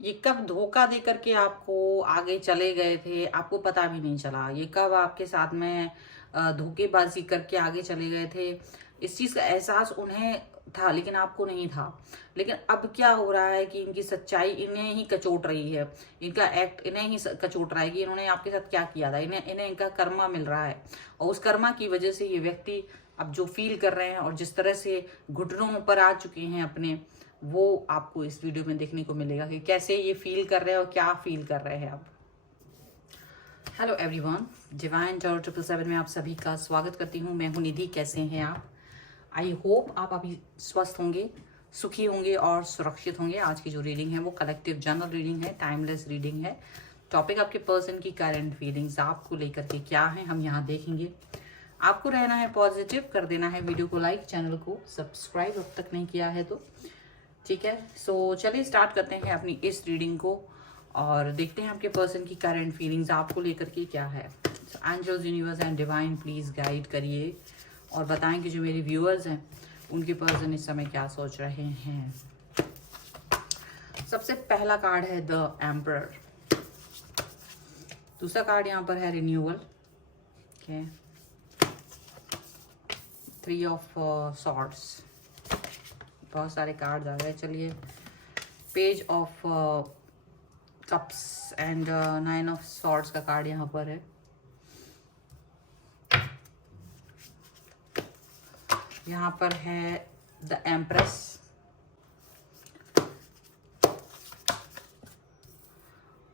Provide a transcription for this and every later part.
ये कब धोखा दे करके आपको आगे चले गए थे, आपको पता भी नहीं चला। ये कब आपके साथ में धोखेबाजी करके आगे चले गए थे, इस चीज़ का एहसास उन्हें था लेकिन आपको नहीं था। लेकिन अब क्या हो रहा है कि इनकी सच्चाई इन्हें ही कचोट रही है, इनका एक्ट इन्हें ही कचोट रहा है कि इन्होंने आपके साथ क्या किया था। इन्हें इन्हें इनका कर्मा मिल रहा है और उस कर्मा की वजह से ये व्यक्ति अब जो फील कर रहे हैं और जिस तरह से घुटनों पर आ चुके हैं अपने, वो आपको इस वीडियो में देखने को मिलेगा कि कैसे ये फील कर रहे हैं और क्या फील कर रहे हैं आप। हेलो एवरीवन, डिवाइन टैरो 777 में आप सभी का स्वागत करती हूँ। मैं हूँ निधि। कैसे हैं आप? आई होप आप अभी स्वस्थ होंगे, सुखी होंगे और सुरक्षित होंगे। आज की जो रीडिंग है वो कलेक्टिव जनरल रीडिंग है, टाइमलेस रीडिंग है। टॉपिक आपके पर्सन की करंट फीलिंग्स आपको लेकर के क्या है, हम यहाँ देखेंगे। आपको रहना है पॉजिटिव, कर देना है वीडियो को लाइक, चैनल को सब्सक्राइब अब तक नहीं किया है तो, ठीक है। सो चलिए स्टार्ट करते हैं अपनी इस रीडिंग को और देखते हैं आपके पर्सन की करंट फीलिंग्स आपको लेकर के क्या है। Angels, universe and divine please guide करिए और बताएं कि जो मेरे व्यूअर्स हैं उनके पर्सन इस समय क्या सोच रहे हैं। सबसे पहला कार्ड है द एम्परर। दूसरा कार्ड यहाँ पर है रिन्यूअल। Okay, 3 of swords. बहुत सारे कार्ड आ गए। चलिए, page of cups and 9 of swords का कार्ड यहाँ पर है। यहाँ पर है the empress,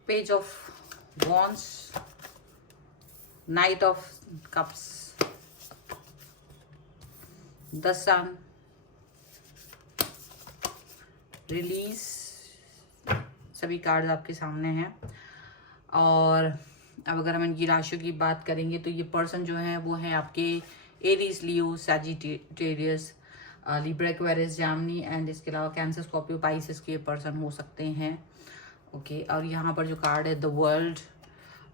page of wands, knight of cups, the sun, release. सभी कार्ड आपके सामने हैं। और अब अगर हम इनकी राशियों की बात करेंगे तो ये पर्सन जो है वो है आपके Aries, Leo, Sagittarius, Libra, Aquarius, Gemini and इसके अलावा कैंसर, स्कॉर्पियो, पाइसेस के पर्सन हो सकते हैं। ओके, और यहाँ पर जो कार्ड है the world,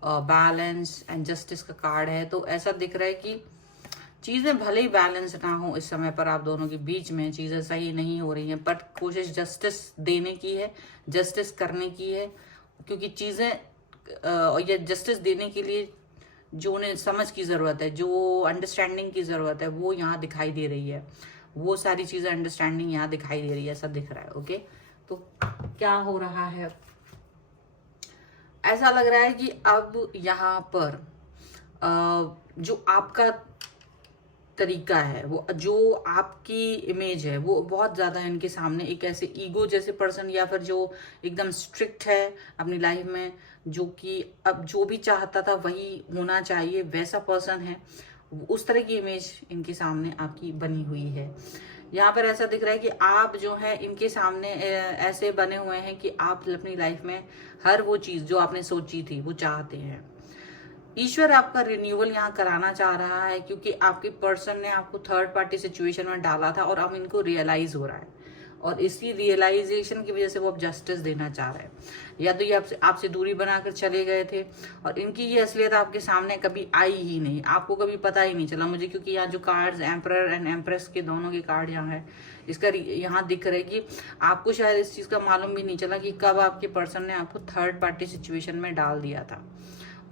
balance and justice का कार्ड है। तो ऐसा दिख रहा है कि चीज़ें भले ही बैलेंस ना हो इस समय पर, आप दोनों के बीच में चीज़ें सही नहीं हो रही हैं, बट कोशिश जस्टिस देने की है, जस्टिस करने की है। क्योंकि चीज़ें ये जस्टिस देने के लिए जो उन्हें समझ की ज़रूरत है, जो अंडरस्टैंडिंग की ज़रूरत है, वो यहाँ दिखाई दे रही है। वो सारी चीज़ें अंडरस्टैंडिंग यहाँ दिखाई दे रही है, ऐसा दिख रहा है। ओके, तो क्या हो रहा है? ऐसा लग रहा है कि अब यहाँ पर जो आपका तरीका है, वो जो आपकी इमेज है, वो बहुत ज़्यादा इनके सामने एक ऐसे ईगो जैसे पर्सन, या फिर जो एकदम स्ट्रिक्ट है अपनी लाइफ में, जो कि अब जो भी चाहता था वही होना चाहिए, वैसा पर्सन है। उस तरह की इमेज इनके सामने आपकी बनी हुई है। यहाँ पर ऐसा दिख रहा है कि आप जो है इनके सामने ऐसे बने हुए हैं कि आप अपनी लाइफ में हर वो चीज़ जो आपने सोची थी वो चाहते हैं। ईश्वर आपका रिन्यूअल यहाँ कराना चाह रहा है क्योंकि आपके पर्सन ने आपको थर्ड पार्टी सिचुएशन में डाला था और अब इनको रियलाइज हो रहा है, और इसी रियलाइजेशन की वजह से वो अब जस्टिस देना चाह रहे हैं। या तो ये आपसे दूरी बनाकर चले गए थे और इनकी ये असलियत आपके सामने कभी आई ही नहीं, आपको कभी पता ही नहीं चला मुझे, क्योंकि यहाँ जो कार्ड्स एम्परर एंड एम्प्रेस के दोनों के कार्ड यहाँ है, इसका यहाँ दिख रहा है कि आपको शायद इस चीज़ का मालूम भी नहीं चला कि कब आपके पर्सन ने आपको थर्ड पार्टी सिचुएशन में डाल दिया था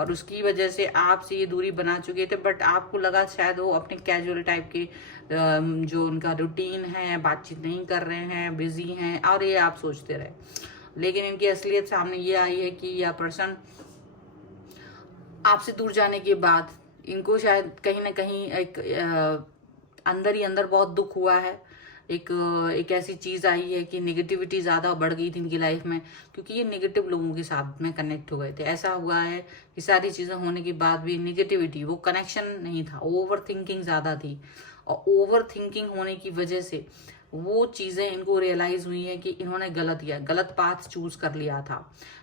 और उसकी वजह से आपसे ये दूरी बना चुके थे। बट आपको लगा शायद वो अपने कैजुअल टाइप के जो उनका रूटीन है, बातचीत नहीं कर रहे हैं, बिजी हैं, और ये आप सोचते रहे। लेकिन इनकी असलियत सामने ये आई है कि यह पर्सन आपसे दूर जाने के बाद इनको शायद कहीं ना कहीं एक अंदर ही अंदर बहुत दुख हुआ है। एक ऐसी चीज़ आई है कि नेगेटिविटी ज़्यादा बढ़ गई थी इनकी लाइफ में, क्योंकि ये नेगेटिव लोगों के साथ में कनेक्ट हो गए थे। ऐसा हुआ है कि सारी चीज़ें होने के बाद भी नेगेटिविटी, वो कनेक्शन नहीं था, ओवर थिंकिंग ज़्यादा थी, और ओवर थिंकिंग होने की वजह से वो चीज़ें इनको रियलाइज़ हुई हैं कि इन्होंने गलत पाथ चूज कर लिया था।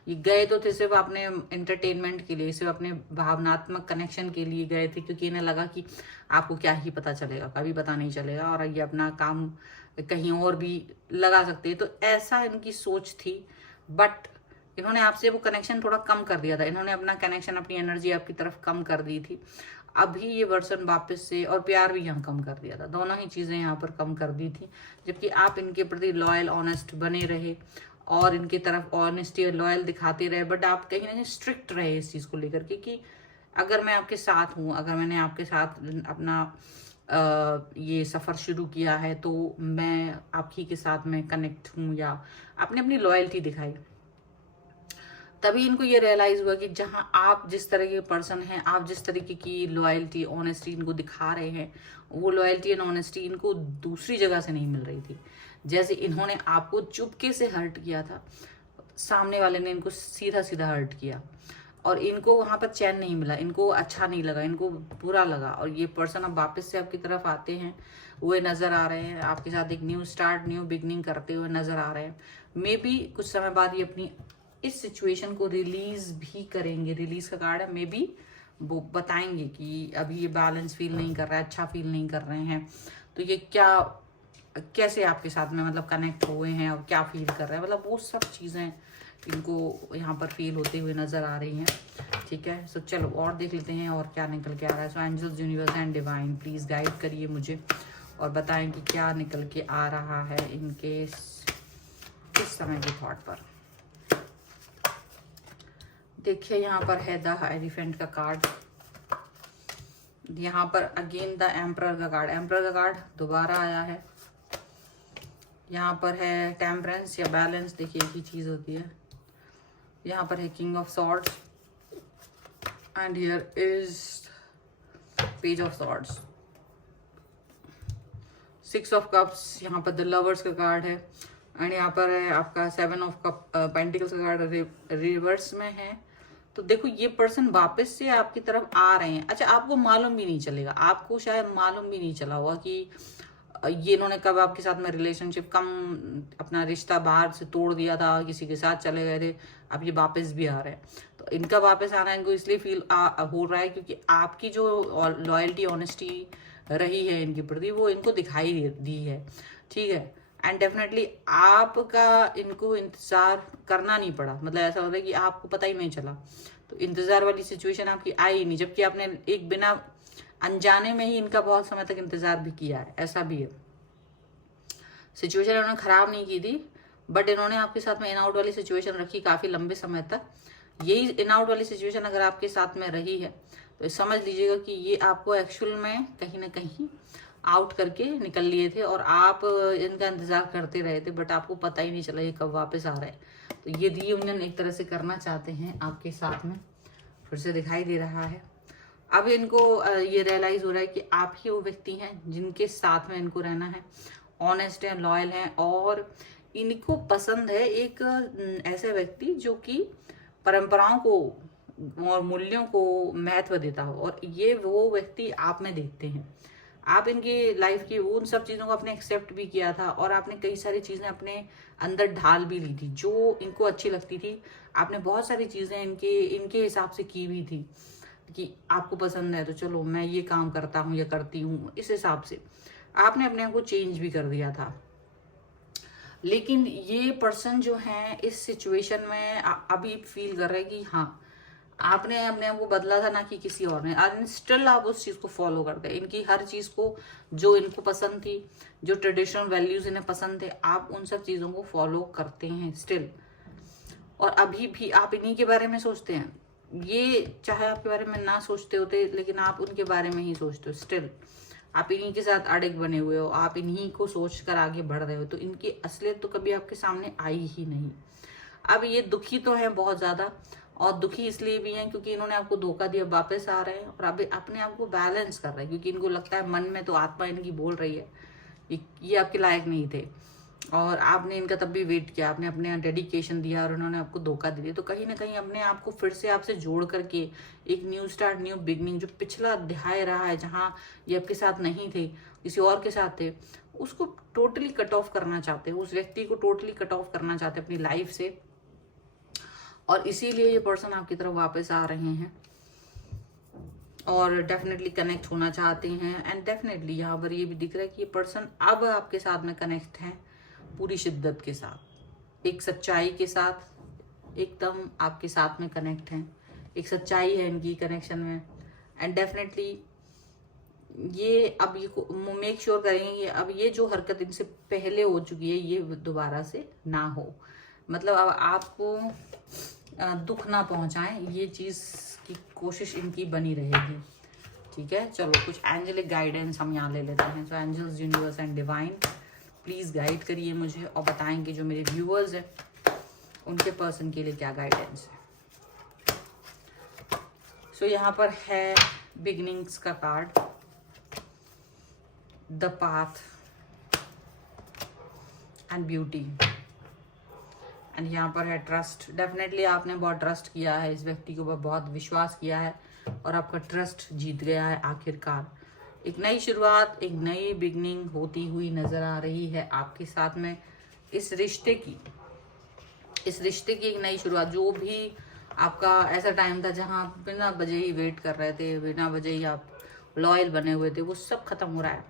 ये गए तो थे सिर्फ अपने एंटरटेनमेंट के लिए, सिर्फ अपने भावनात्मक कनेक्शन के लिए गए थे, क्योंकि इन्हें लगा कि आपको क्या ही पता चलेगा, कभी पता नहीं चलेगा, और ये अपना काम कहीं और भी लगा सकते हैं। तो ऐसा इनकी सोच थी, बट इन्होंने आपसे वो कनेक्शन थोड़ा कम कर दिया था, इन्होंने अपना कनेक्शन, अपनी एनर्जी आपकी तरफ कम कर दी थी। अभी ये वर्सन वापस से, और प्यार भी यहाँ कम कर दिया था, दोनों ही चीज़ें यहाँ पर कम कर दी थी, जबकि आप इनके प्रति लॉयल, ऑनेस्ट बने रहे। और इनकी तरफ ऑनेस्टी और लॉयल दिखाते रहे, बट आप कहीं ना कहीं स्ट्रिक्ट रहे इस चीज़ को लेकर के कि अगर मैं आपके साथ हूँ, अगर मैंने आपके साथ अपना ये सफ़र शुरू किया है तो मैं आप ही के साथ में कनेक्ट हूँ, या आपने अपनी लॉयल्टी दिखाई। तभी इनको ये रियलाइज हुआ कि जहाँ आप जिस तरह के पर्सन हैं, आप जिस तरीके की लॉयल्टी ऑनेस्टी इनको दिखा रहे हैं, वो लॉयल्टी एंड ऑनेस्टी इनको दूसरी जगह से नहीं मिल रही थी। जैसे इन्होंने आपको चुपके से हर्ट किया था, सामने वाले ने इनको सीधा सीधा हर्ट किया और इनको वहां पर चैन नहीं मिला, इनको अच्छा नहीं लगा, इनको बुरा लगा। और ये पर्सन अब वापस से आपकी तरफ आते हैं, वो नजर आ रहे हैं आपके साथ एक न्यू स्टार्ट, न्यू बिगनिंग करते हुए नजर आ रहे हैं। मे बी कुछ समय बाद ये अपनी इस सिचुएशन को रिलीज भी करेंगे। रिलीज का कार्ड है, मे बी वो बताएंगे कि अभी ये बैलेंस फील नहीं कर रहा है, अच्छा फील नहीं कर रहे हैं, तो ये क्या कैसे आपके साथ में मतलब कनेक्ट हुए हैं और क्या फील कर रहे हैं, मतलब वो सब चीज़ें इनको यहाँ पर फील होते हुए नजर आ रही हैं। ठीक है, सो चलो और देख लेते हैं और क्या निकल के आ रहा है। So angels, universe and divine, please guide करिए मुझे और बताएं कि क्या निकल के आ रहा है इनके इस समय के थॉट पर। देखिए यहाँ पर है द एलिफेंट का कार्ड, यहाँ पर अगेन द एम्परर का कार्ड, एम्परर का कार्ड दोबारा आया है। यहाँ पर है टेम्परेंस या बैलेंस, देखिए एक ही चीज होती है। यहाँ पर है king of swords and here is page of swords, six of cups, यहाँ पर द लवर्स का कार्ड है एंड यहाँ पर है आपका सेवन ऑफ कप पेंटिकल्स का कार्ड रिवर्स में है। तो देखो ये पर्सन वापस से आपकी तरफ आ रहे हैं। अच्छा, आपको मालूम भी नहीं चलेगा, आपको शायद मालूम भी नहीं चला होगा कि ये इन्होंने कब आपके साथ में रिलेशनशिप कम अपना रिश्ता बाहर से तोड़ दिया था, किसी के साथ चले गए थे, अब ये वापस भी आ रहे हैं। तो इनका वापस आना इनको इसलिए फील हो रहा है क्योंकि आपकी जो लॉयल्टी ऑनेस्टी रही है इनके प्रति वो इनको दिखाई दी है। ठीक है, एंड डेफिनेटली आपका इनको इंतजार करना नहीं पड़ा, मतलब ऐसा होता है कि आपको पता ही नहीं चला, तो इंतजार वाली सिचुएशन आपकी आई नहीं, जबकि आपने एक बिना अनजाने में ही इनका बहुत समय तक इंतजार भी किया है। ऐसा भी है, सिचुएशन इन्होंने खराब नहीं की थी, बट इन्होंने आपके साथ में इन आउट वाली सिचुएशन रखी काफी लंबे समय तक। यही इन आउट वाली सिचुएशन अगर आपके साथ में रही है तो समझ लीजिएगा कि ये आपको एक्चुअल में कहीं ना कहीं आउट करके निकल लिए थे और आप इनका इंतजार करते रहे थे, बट आपको पता ही नहीं चला ये कब वापस आ रहे हैं। तो ये रीयूनियन एक तरह से करना चाहते हैं आपके साथ में, फिर से दिखाई दे रहा है। अब इनको ये रियलाइज हो रहा है कि आप ही वो व्यक्ति हैं जिनके साथ में इनको रहना है, ऑनेस्ट है, लॉयल है और इनको पसंद है एक ऐसा व्यक्ति जो कि परंपराओं को और मूल्यों को महत्व देता हो, और ये वो व्यक्ति आप में देखते हैं। आप इनकी लाइफ की उन सब चीज़ों को आपने एक्सेप्ट भी किया था और आपने कई सारी चीज़ें अपने अंदर ढाल भी ली थी जो इनको अच्छी लगती थी। आपने बहुत सारी चीज़ें इनके हिसाब से की भी थी कि आपको पसंद है तो चलो मैं ये काम करता हूँ या करती हूँ, इस हिसाब से आपने अपने आप को चेंज भी कर दिया था। लेकिन ये पर्सन जो है इस सिचुएशन में अभी फील कर रहे हैं कि हाँ आपने अपने आप को बदला था, ना कि किसी और ने, और स्टिल आप उस चीज को फॉलो करते हैं। इनकी हर चीज को जो इनको पसंद थी, जो ट्रेडिशनल वैल्यूज इन्हें पसंद थे, आप उन सब चीजों को फॉलो करते हैं स्टिल, और अभी भी आप इन्हीं के बारे में सोचते हैं। ये चाहे आपके बारे में ना सोचते होते लेकिन आप उनके बारे में ही सोचते हो, स्टिल आप इन्हीं के साथ अड़िग बने हुए हो, आप इन्हीं को सोचकर आगे बढ़ रहे हो, तो इनकी असलियत तो कभी आपके सामने आई ही नहीं। अब ये दुखी तो है बहुत ज्यादा, और दुखी इसलिए भी हैं क्योंकि इन्होंने आपको धोखा दिया, वापस आ रहे हैं और अभी अपने आप को बैलेंस कर रहे हैं, क्योंकि इनको लगता है मन में तो आत्मा इनकी बोल रही है ये आपके लायक नहीं थे, और आपने इनका तब भी वेट किया, आपने अपने डेडिकेशन दिया और उन्होंने आपको धोखा दे दिया। तो कहीं ना कहीं अपने आप को फिर से आपसे जोड़ करके एक न्यू स्टार्ट, न्यू बिगनिंग, जो पिछला अध्याय रहा है जहाँ ये आपके साथ नहीं थे, किसी और के साथ थे, उसको टोटली कट ऑफ करना चाहते हैं, उस व्यक्ति को टोटली कट ऑफ करना चाहते हैं अपनी लाइफ से, और इसीलिए ये पर्सन आपकी तरफ वापस आ रहे हैं और डेफिनेटली कनेक्ट होना चाहते हैं। एंड डेफिनेटली यहाँ पर ये भी दिख रहा है कि ये पर्सन अब आपके साथ में कनेक्ट है पूरी शिद्दत के साथ, एक सच्चाई के साथ, एकदम आपके साथ में कनेक्ट हैं, एक सच्चाई है इनकी कनेक्शन में। एंड डेफिनेटली ये अब ये मेक श्योर करेंगे कि अब ये जो हरकत इनसे पहले हो चुकी है ये दोबारा से ना हो, मतलब अब आपको दुख ना पहुंचाएं, ये चीज़ की कोशिश इनकी बनी रहेगी। ठीक है, चलो कुछ एंजेलिक गाइडेंस हम यहाँ ले लेते हैं। So angels, universe and divine, please guide करिए मुझे और बताएंगे जो मेरे व्यूअर्स हैं उनके पर्सन के लिए क्या गाइडेंस है। सो यहाँ पर है बिगिनिंग्स का card, the path and beauty, and यहाँ पर है ट्रस्ट। डेफिनेटली आपने बहुत ट्रस्ट किया है इस व्यक्ति के ऊपर, बहुत विश्वास किया है और आपका ट्रस्ट जीत गया है आखिरकार। एक नई शुरुआत, एक नई बिगनिंग होती हुई नजर आ रही है आपके साथ में। इस रिश्ते की एक नई शुरुआत, जो भी आपका ऐसा टाइम था जहां आप बिना वजह ही वेट कर रहे थे, बिना वजह ही आप लॉयल बने हुए थे, वो सब खत्म हो रहा है।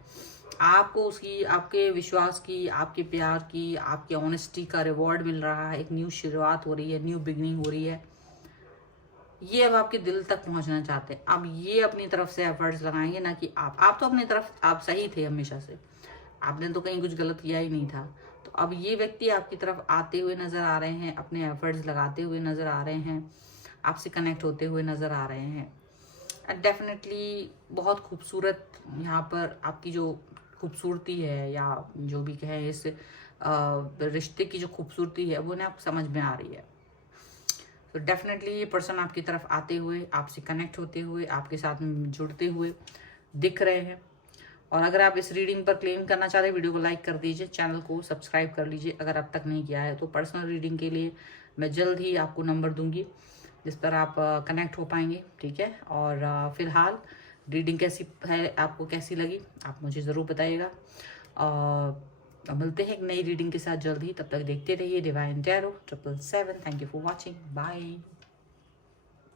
आपको उसकी, आपके विश्वास की, आपके प्यार की, आपकी ऑनेस्टी का रिवॉर्ड मिल रहा है। एक न्यू शुरुआत हो रही है, न्यू बिगनिंग हो रही है। ये अब आपके दिल तक पहुंचना चाहते हैं। अब ये अपनी तरफ से एफर्ट्स लगाएंगे, ना कि आप तो अपनी तरफ आप सही थे हमेशा से, आपने तो कहीं कुछ गलत किया ही नहीं था। तो अब ये व्यक्ति आपकी तरफ आते हुए नजर आ रहे हैं, अपने एफर्ट्स लगाते हुए नजर आ रहे हैं, आपसे कनेक्ट होते हुए नजर आ रहे हैं। एंड डेफिनेटली बहुत खूबसूरत यहाँ पर आपकी जो खूबसूरती है, या जो भी कहें इस रिश्ते की जो खूबसूरती है, वो ना आपको समझ में आ रही है। तो डेफिनेटली ये पर्सन आपकी तरफ आते हुए, आपसे कनेक्ट होते हुए, आपके साथ में जुड़ते हुए दिख रहे हैं। और अगर आप इस रीडिंग पर क्लेम करना चाहते हैं, वीडियो को लाइक कर दीजिए, चैनल को सब्सक्राइब कर लीजिए अगर अब तक नहीं किया है। तो पर्सनल रीडिंग के लिए मैं जल्द ही आपको नंबर दूंगी जिस पर आप कनेक्ट हो पाएंगे। ठीक है, और फिलहाल रीडिंग कैसी है, आपको कैसी लगी, आप मुझे ज़रूर बताइएगा। मिलते हैं एक नई रीडिंग के साथ जल्द ही, तब तक देखते रहिए divine tarot 777। Thank you for watching, bye.